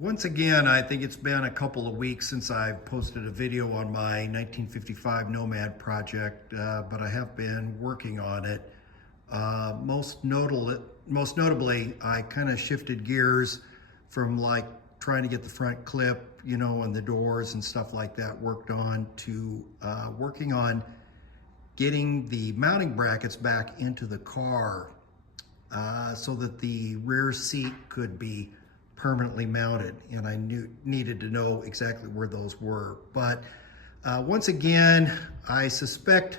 Once again, I think it's been a couple of weeks since I've posted a video on my 1955 Nomad project, but I have been working on it. Most notably, I kind of shifted gears from like trying to get the front clip, and the doors and stuff like that worked on to working on getting the mounting brackets back into the car so that the rear seat could be permanently mounted, and I needed to know exactly where those were. But once again, I suspect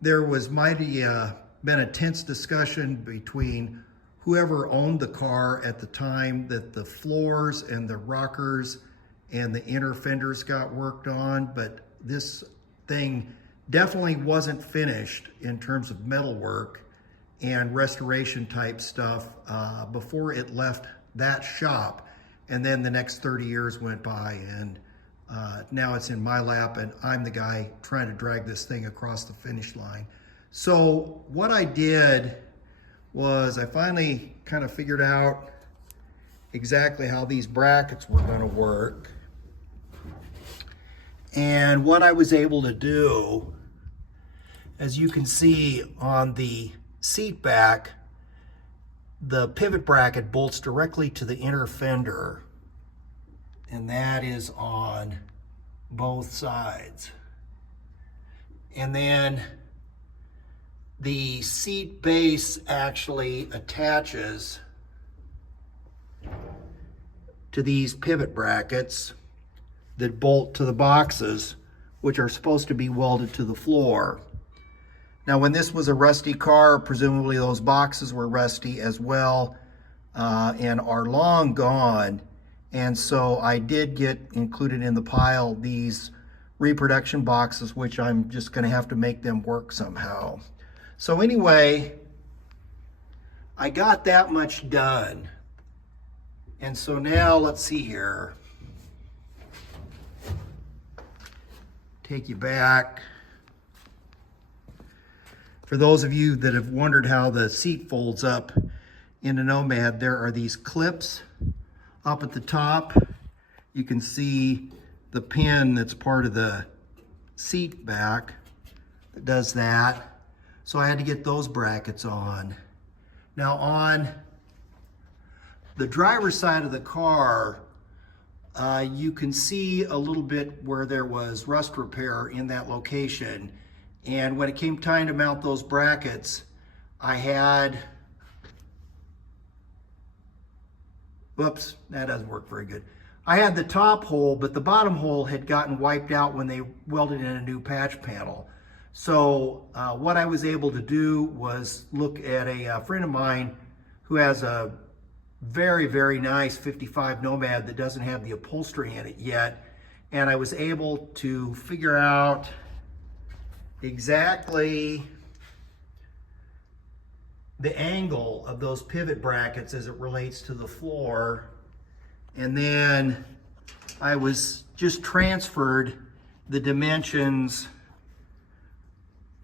there might have been a tense discussion between whoever owned the car at the time that the floors and the rockers and the inner fenders got worked on, but this thing definitely wasn't finished in terms of metal work and restoration type stuff before it left that shop. And then the next 30 years went by, and now it's in my lap, and I'm the guy trying to drag this thing across the finish line. So what I did was I finally kind of figured out exactly how these brackets were going to work. And what I was able to do, as you can see on the seat back, the pivot bracket bolts directly to the inner fender, and that is on both sides. And then the seat base actually attaches to these pivot brackets that bolt to the boxes, which are supposed to be welded to the floor. Now, when this was a rusty car, presumably those boxes were rusty as well and are long gone. And so I did get included in the pile these reproduction boxes, which I'm just going to have to make them work somehow. So anyway, I got that much done. And so now let's see here. Take you back. For those of you that have wondered how the seat folds up in a Nomad, there are these clips up at the top. You can see the pin that's part of the seat back that does that. So I had to get those brackets on. Now on the driver's side of the car, you can see a little bit where there was rust repair in that location. And when it came time to mount those brackets, I had, whoops, that doesn't work very good. I had the top hole, but the bottom hole had gotten wiped out when they welded in a new patch panel. So what I was able to do was look at a friend of mine who has a very, very nice 55 Nomad that doesn't have the upholstery in it yet. And I was able to figure out exactly the angle of those pivot brackets as it relates to the floor. And then I was just transferred the dimensions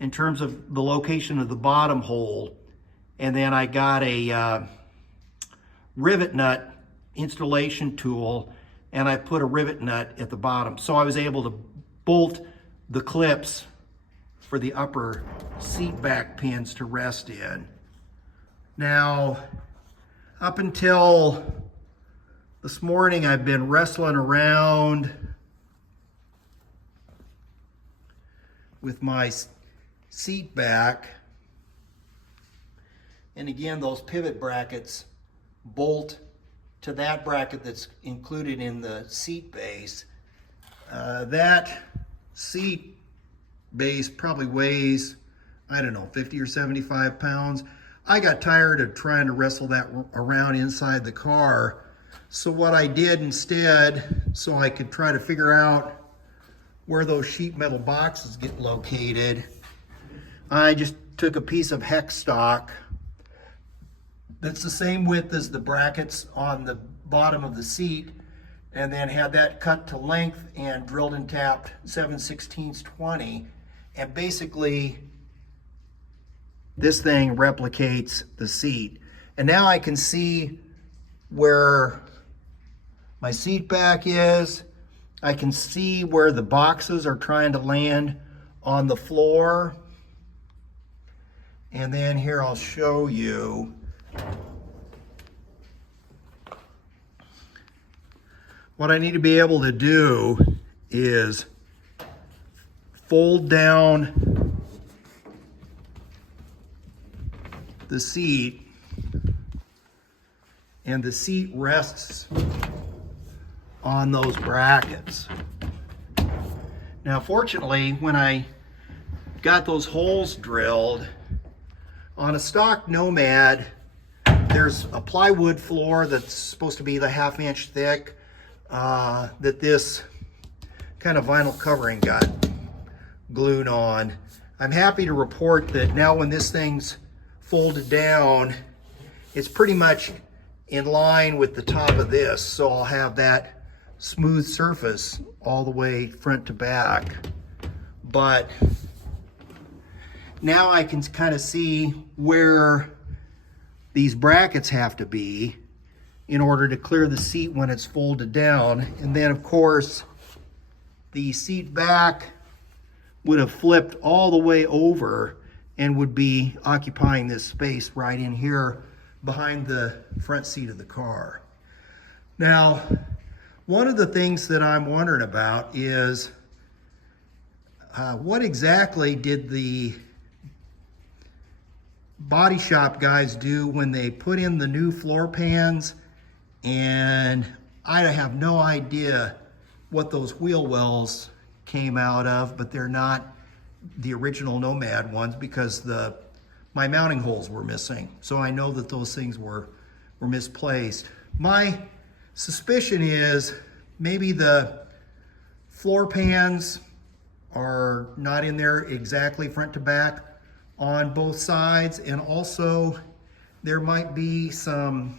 in terms of the location of the bottom hole. And then I got a rivet nut installation tool, and I put a rivet nut at the bottom. So I was able to bolt the clips for the upper seat back pins to rest in. Now, up until this morning, I've been wrestling around with my seat back. And again, those pivot brackets bolt to that bracket that's included in the seat base. That seat base probably weighs, I don't know, 50 or 75 pounds. I got tired of trying to wrestle that around inside the car. So what I did instead, so I could try to figure out where those sheet metal boxes get located, I just took a piece of hex stock that's the same width as the brackets on the bottom of the seat, and then had that cut to length and drilled and tapped 7/16 20. And basically, this thing replicates the seat. And now I can see where my seat back is. I can see where the boxes are trying to land on the floor. And then here I'll show you. What I need to be able to do is fold down the seat, and the seat rests on those brackets. Now, fortunately, when I got those holes drilled, on a stock Nomad, there's a plywood floor that's supposed to be the 1/2 inch thick, that this kind of vinyl covering got glued on. I'm happy to report that now when this thing's folded down, it's pretty much in line with the top of this, so I'll have that smooth surface all the way front to back. But now I can kind of see where these brackets have to be in order to clear the seat when it's folded down. And then of course the seat back would have flipped all the way over and would be occupying this space right in here behind the front seat of the car. Now, one of the things that I'm wondering about is what exactly did the body shop guys do when they put in the new floor pans? And I have no idea what those wheel wells came out of, but they're not the original Nomad ones because my mounting holes were missing. So I know that those things were misplaced. My suspicion is maybe the floor pans are not in there exactly front to back on both sides, and also there might be some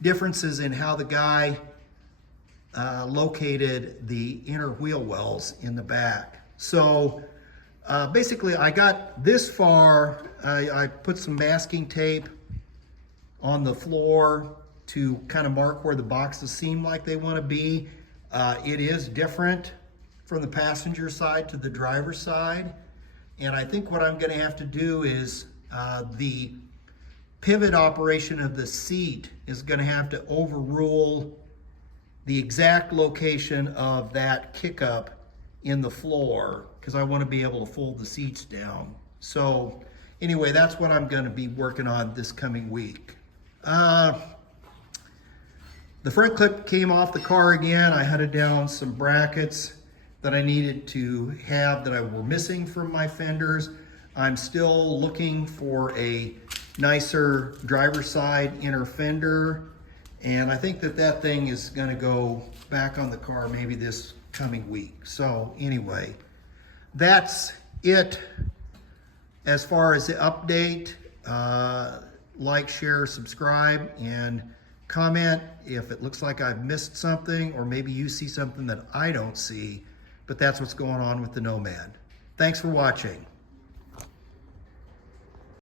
differences in how the guy located the inner wheel wells in the back. So basically I got this far. I put some masking tape on the floor to kind of mark where the boxes seem like they want to be. It is different from the passenger side to the driver's side. And I think what I'm going to have to do is the pivot operation of the seat is going to have to overrule the exact location of that kick up in the floor, because I want to be able to fold the seats down. So anyway, that's what I'm going to be working on this coming week. The front clip came off the car again. I hunted down some brackets that I needed to have that were missing from my fenders. I'm still looking for a nicer driver's side inner fender, and I think that thing is gonna go back on the car maybe this coming week. So anyway, that's it as far as the update. Like, share, subscribe, and comment if it looks like I've missed something, or maybe you see something that I don't see, but that's what's going on with the Nomad. Thanks for watching.